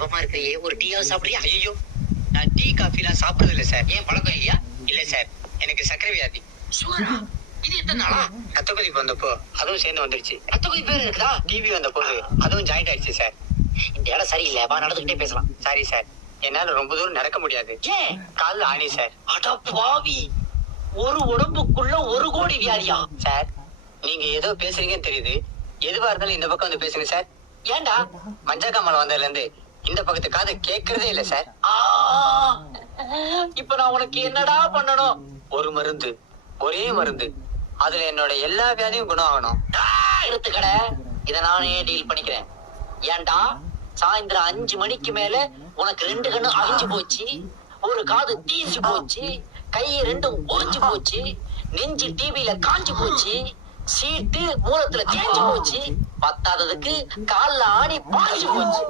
கவமா இருக்கிறியே, ஒரு டீயாவது சாப்பிடுறியா? ஐயோ, நான் டீ காஃபி எல்லாம் சாப்பிடுறது இல்ல சார். ஏன் பழக்கம் இல்லையா? இல்ல சார், எனக்கு சர்க்கரை வியாதி. சுவரா? இது எத்தனை நாளா? ரத்த கொதிப்பு வந்தப்போ அதுவும் சேர்ந்து வந்துருச்சு. ரத்த கொதிப்பு வேற இருக்குதா? டிவி வந்த போது அதுவும் ஜாயிண்ட் ஆயிடுச்சு சார். இந்த இடம் சரியில்லை, வா நடந்துகிட்டே பேசலாம். சாரி சார், என்னால ரொம்ப தூரம் நடக்க முடியாது. ஏன்? கால்ல ஆணி சார். அட பாவி, ஒரு உடம்புக்குள்ள 1 கோடி வியாதியா? சார், நீங்க ஏதோ பேசுறீங்கன்னு தெரியுது. எதுவா இருந்தாலும் இந்த பக்கம் வந்து பேசுங்க சார். ஏன்டா? மஞ்சக்காமலை வந்ததுல இருந்து இந்த பக்கத்து காது கேட்கறதே இல்ல சார். ஆ, இப்ப நான் உனக்கு என்னடா பண்ணணும்? ஒரு மருந்து, ஒரே மருந்து, அதுல என்னோட எல்லா வியாதியும் குணம் ஆகணும். எடுத்துக்கடை, இத நானே டீல் பண்ணிக்கிறேன். ஏன்டா, சாயந்தரம் 5 மணிக்கு மேல உனக்கு 2 கண்ணு அழிஞ்சு போச்சு, ஒரு காது தீஞ்சு போச்சு, கை 2 ஒடிஞ்சு போச்சு, நெஞ்சு டிவில காஞ்சு போச்சு, சீட்டு மூலத்துல தேஞ்சு போச்சு, பத்தாததுக்கு கால்ல ஆணி பாஞ்சு போச்சு.